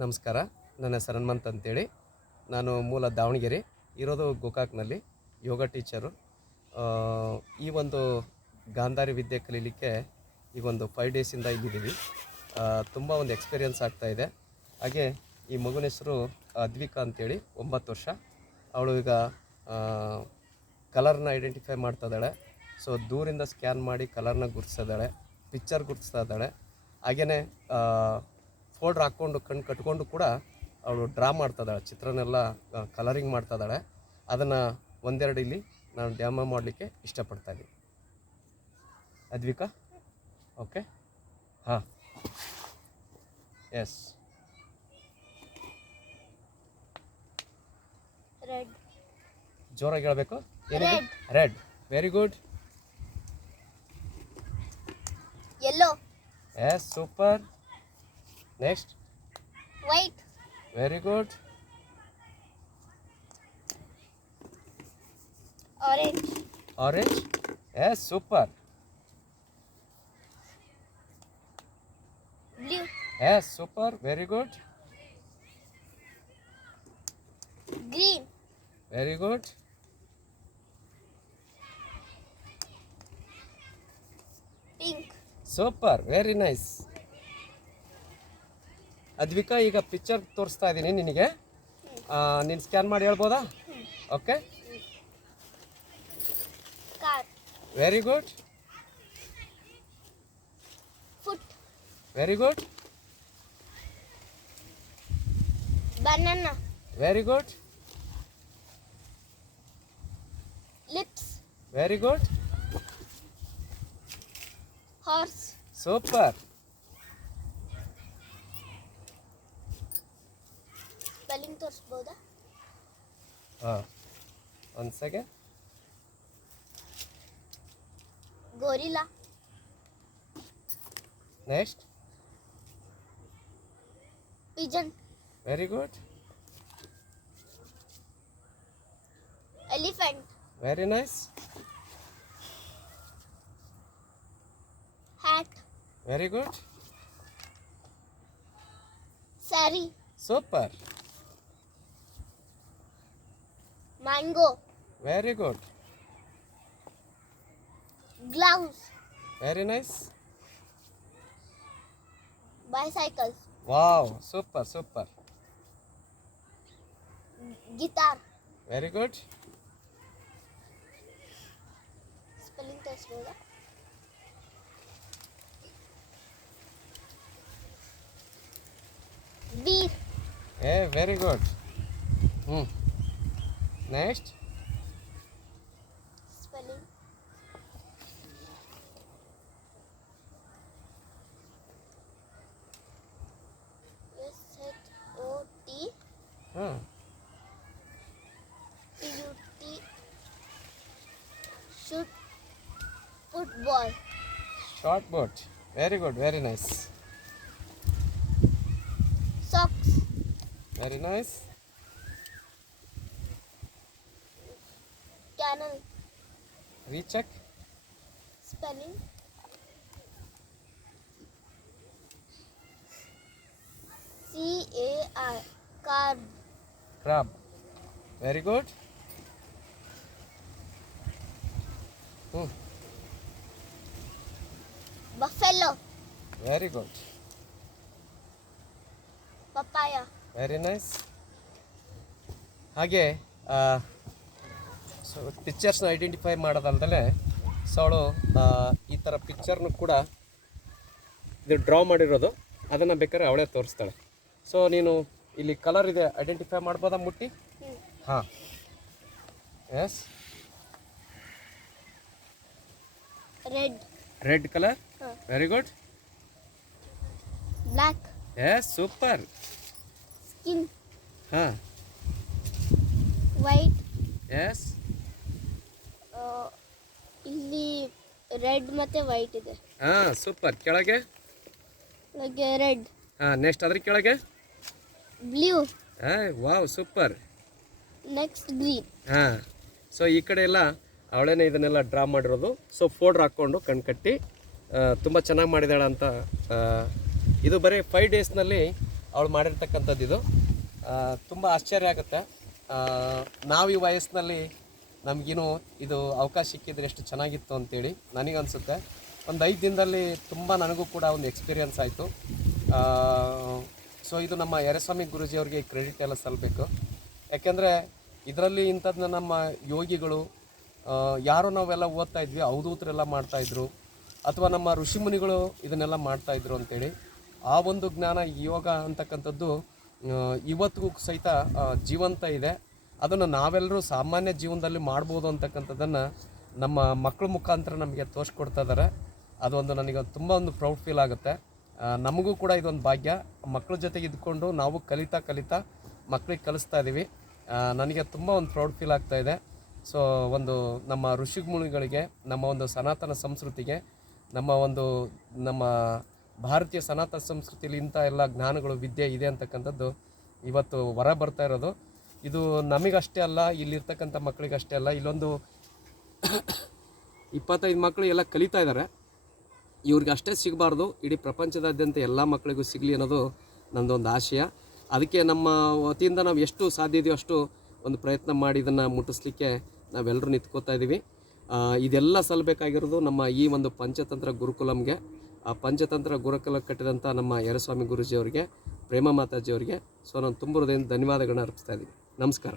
ನಮಸ್ಕಾರ. ನನ್ನ ಹೆಸರು ಹನುಮಂತ್ ಅಂತೇಳಿ. ನಾನು ಮೂಲ ದಾವಣಗೆರೆ, ಇರೋದು ಗೋಕಾಕ್ನಲ್ಲಿ, ಯೋಗ ಟೀಚರು. ಈ ಒಂದು ಗಾಂಧಾರಿ ವಿದ್ಯೆ ಕಲೀಲಿಕ್ಕೆ ಈಗ ಒಂದು 5 ಡೇಸಿಂದ ಇಲ್ಲಿದ್ದೀವಿ. ತುಂಬ ಒಂದು ಎಕ್ಸ್ಪೀರಿಯನ್ಸ್ ಆಗ್ತಾಯಿದೆ. ಹಾಗೆ ಈ ಮಗುನ ಹೆಸರು ಅದ್ವಿಕಾ ಅಂತೇಳಿ, 9 ವರ್ಷ. ಅವಳು ಈಗ ಕಲರ್ನ ಐಡೆಂಟಿಫೈ ಮಾಡ್ತಾ ಇದ್ದಾಳೆ. ಸೊ ದೂರಿಂದ ಸ್ಕ್ಯಾನ್ ಮಾಡಿ ಕಲರ್ನ ಗುರುತಿಸಿದ್ದಾಳೆ, ಪಿಕ್ಚರ್ ಗುರುತಿಸ್ತಾ ಇದ್ದಾಳೆ. ಹಾಗೆಯೇ ಫೋಲ್ಡ್ರ್ ಹಾಕ್ಕೊಂಡು ಕಣ್ಣು ಕಟ್ಕೊಂಡು ಕೂಡ ಅವಳು ಡ್ರಾ ಮಾಡ್ತಾಯಿದ್ದಾಳೆ, ಚಿತ್ರನೆಲ್ಲ ಕಲರಿಂಗ್ ಮಾಡ್ತಾಯಿದ್ದಾಳೆ. ಅದನ್ನು ಒಂದೆರಡು ಇಲ್ಲಿ ನಾನು ಡ್ಯಾಮೋ ಮಾಡಲಿಕ್ಕೆ ಇಷ್ಟಪಡ್ತಾಯಿದ್ದೀನಿ. ಅದ್ವಿಕಾ, ಓಕೆ? ಹಾಂ, ಎಸ್. ರೆಡ್. ಜೋರಾಗಿ ಹೇಳಬೇಕು. ಏನಿದೆ? Red. Very good. Yellow. Yes, super. Next. White. Very good. Orange. Orange. Yes, super. Blue. Yes, super. Very good. Green. Very good. Pink. Super, very nice. Advika, ಈಗ ಪಿಕ್ಚರ್ ತೋರಿಸ್ತಾ ಇದ್ದೀನಿ ನಿನಗೆ. ನೀನು ಸ್ಕ್ಯಾನ್ ಮಾಡಿ ಹೇಳ್ಬೋದಾ? Okay. Car. Very good. Foot. Very good. Banana. Very good. Lips. Very good. Horse. Super. Spelling ತೋರಿಸ್ಬೋದಾ? ಹಾಂ, ಒಂದು second. Gorilla. Next. Pigeon. Very good. Elephant. Very nice. Hat. Very good. Sari. Super. Mango. Very good. Gloves. Very nice. Bicycle. Wow, super super. Guitar. Very good. Spelling ತೋರಿಸ್ಬೋದಾ? Beer. Very good. Next. Spelling SHOT ಹಾಂ, PUT. Shoot. Football. Short boat. Very good, very nice. Socks. Very nice. Canal. Recheck. Spelling CAR. Carb. Crab. Very good. Buffalo. Very good. Papaya. Very nice. ಹಾಗೆ so ಪಿಕ್ಚರ್ಸ್ನ identify ಮಾಡೋದಲ್ದಲೆ so ಅವಳು ಈ ಥರ ಪಿಕ್ಚರ್ನು ಕೂಡ ಇದು draw ಮಾಡಿರೋದು, ಅದನ್ನು ಬೇಕಾದ್ರೆ ಅವಳೇ ತೋರಿಸ್ತಾಳೆ. ಸೊ ನೀನು ಇಲ್ಲಿ ಕಲರ್ ಇದೆ, ಐಡೆಂಟಿಫೈ ಮಾಡ್ಬೋದಾ ಮುಟ್ಟಿ? ಹಾಂ, yes. Red. Red colour. Very good. Black. Yes, super. Skin. ಹಾಂ, ವೈಟ್. ಎಸ್. ಇಲ್ಲಿ ರೆಡ್ ಮತ್ತು ವೈಟ್ ಇದೆ. ಹಾಂ, ಸೂಪರ್. ಕೆಳಗೆ ಹಾಗೆ ರೆಡ್. ಹಾಂ, ನೆಕ್ಸ್ಟ್ ಅದ್ರ ಕೆಳಗೆ blue. Wow, super. Next green. ಹಾಂ, ಸೊ ಈ ಕಡೆ ಎಲ್ಲ ಅವಳೇನೆ ಇದನ್ನೆಲ್ಲ ಡ್ರಾ ಮಾಡಿರೋದು. ಸೊ ಫೋಲ್ಡ್ರ್ ಹಾಕ್ಕೊಂಡು ಕಣ್ಣು ಕಟ್ಟಿ ತುಂಬ ಚೆನ್ನಾಗಿ ಮಾಡಿದಾಳೆ ಅಂತ. ಇದು ಬರೀ 5 ಡೇಸ್ನಲ್ಲಿ ಅವಳು ಮಾಡಿರ್ತಕ್ಕಂಥದ್ದು ಇದು. ತುಂಬ ಆಶ್ಚರ್ಯ ಆಗುತ್ತೆ. ನಾವು ಈ ವಯಸ್ಸಿನಲ್ಲಿ ನಮಗೇನು ಇದು ಅವಕಾಶ ಸಿಕ್ಕಿದ್ರೆ ಎಷ್ಟು ಚೆನ್ನಾಗಿತ್ತು ಅಂತೇಳಿ ನನಗನ್ಸುತ್ತೆ. ಒಂದು 5 ದಿನದಲ್ಲಿ ತುಂಬ ನನಗೂ ಕೂಡ ಒಂದು ಎಕ್ಸ್ಪೀರಿಯನ್ಸ್ ಆಯಿತು. ಸೊ ಇದು ನಮ್ಮ ಯರಸ್ವಾಮಿ ಗುರೂಜಿಯವ್ರಿಗೆ ಕ್ರೆಡಿಟ್ ಎಲ್ಲ ಸಲ್ಲಬೇಕು. ಯಾಕೆಂದರೆ ಇದರಲ್ಲಿ ಇಂಥದ್ದನ್ನ ನಮ್ಮ ಯೋಗಿಗಳು ಯಾರೋ ನಾವೆಲ್ಲ ಓದ್ತಾ ಇದ್ವಿ, ಅವಧೂತರೆಲ್ಲ ಮಾಡ್ತಾಯಿದ್ರು, ಅಥವಾ ನಮ್ಮ ಋಷಿಮುನಿಗಳು ಇದನ್ನೆಲ್ಲ ಮಾಡ್ತಾಯಿದ್ರು ಅಂತೇಳಿ ಆ ಒಂದು ಜ್ಞಾನ ಯೋಗ ಅಂತಕ್ಕಂಥದ್ದು ಇವತ್ತಿಗೂ ಸಹಿತ ಜೀವಂತ ಇದೆ. ಅದನ್ನು ನಾವೆಲ್ಲರೂ ಸಾಮಾನ್ಯ ಜೀವನದಲ್ಲಿ ಮಾಡ್ಬೋದು ಅಂತಕ್ಕಂಥದ್ದನ್ನು ನಮ್ಮ ಮಕ್ಕಳ ಮುಖಾಂತರ ನಮಗೆ ತೋರಿಸ್ಕೊಡ್ತಾ ಇದ್ದಾರೆ. ಅದೊಂದು ನನಗೆ ತುಂಬ ಒಂದು ಪ್ರೌಡ್ ಫೀಲ್ ಆಗುತ್ತೆ. ನಮಗೂ ಕೂಡ ಇದೊಂದು ಭಾಗ್ಯ. ಮಕ್ಕಳ ಜೊತೆಗೆ ಇದ್ಕೊಂಡು ನಾವು ಕಲಿತಾ ಮಕ್ಕಳಿಗೆ ಕಲಿಸ್ತಾ ಇದ್ದೀವಿ. ನನಗೆ ತುಂಬ ಒಂದು ಪ್ರೌಡ್ ಫೀಲ್ ಆಗ್ತಾ ಇದೆ. ಸೊ ಒಂದು ನಮ್ಮ ಋಷಿಮುನಿಗಳಿಗೆ, ನಮ್ಮ ಒಂದು ಸನಾತನ ಸಂಸ್ಕೃತಿಗೆ, ನಮ್ಮ ಭಾರತೀಯ ಸನಾತನ ಸಂಸ್ಕೃತಿಯಲ್ಲಿ ಇಂಥ ಎಲ್ಲ ಜ್ಞಾನಗಳು ವಿದ್ಯೆ ಇದೆ ಅಂತಕ್ಕಂಥದ್ದು ಇವತ್ತು ಹೊರ ಬರ್ತಾ ಇರೋದು. ಇದು ನಮಗಷ್ಟೇ ಅಲ್ಲ, ಇಲ್ಲಿರ್ತಕ್ಕಂಥ ಮಕ್ಕಳಿಗಷ್ಟೇ ಅಲ್ಲ, ಇಲ್ಲೊಂದು 25 ಮಕ್ಕಳು ಎಲ್ಲ ಕಲಿತಾ ಇದ್ದಾರೆ. ಇವ್ರಿಗೆ ಅಷ್ಟೇ ಸಿಗಬಾರ್ದು, ಇಡೀ ಪ್ರಪಂಚದಾದ್ಯಂತ ಎಲ್ಲ ಮಕ್ಕಳಿಗೂ ಸಿಗಲಿ ಅನ್ನೋದು ನಮ್ಮದೊಂದು ಆಶಯ. ಅದಕ್ಕೆ ನಮ್ಮ ವತಿಯಿಂದ ನಾವು ಎಷ್ಟು ಸಾಧ್ಯ ಇದೆಯೋ ಅಷ್ಟು ಒಂದು ಪ್ರಯತ್ನ ಮಾಡಿ ಇದನ್ನು ಮುಟ್ಟಿಸ್ಲಿಕ್ಕೆ ನಾವೆಲ್ಲರೂ ನಿಂತ್ಕೋತಾ ಇದ್ದೀವಿ. ಇದೆಲ್ಲ ಸಲ್ಲಬೇಕಾಗಿರೋದು ನಮ್ಮ ಈ ಒಂದು ಪಂಚತಂತ್ರ ಗುರುಕುಲಂಗೆ. ಆ ಪಂಚತಂತ್ರ ಗುರುಕುಲ ಕಟ್ಟಿದಂಥ ನಮ್ಮ ಯರಸ್ವಾಮಿ ಗುರೂಜಿಯವರಿಗೆ, ಪ್ರೇಮ ಮಾತಾಜಿಯವರಿಗೆ ಸೊ ನಾನು ತುಂಬ ಹೃದಯದಿಂದ ಧನ್ಯವಾದಗಳನ್ನ ಅರ್ಪಿಸ್ತಾ ಇದ್ದೀನಿ. ನಮಸ್ಕಾರ.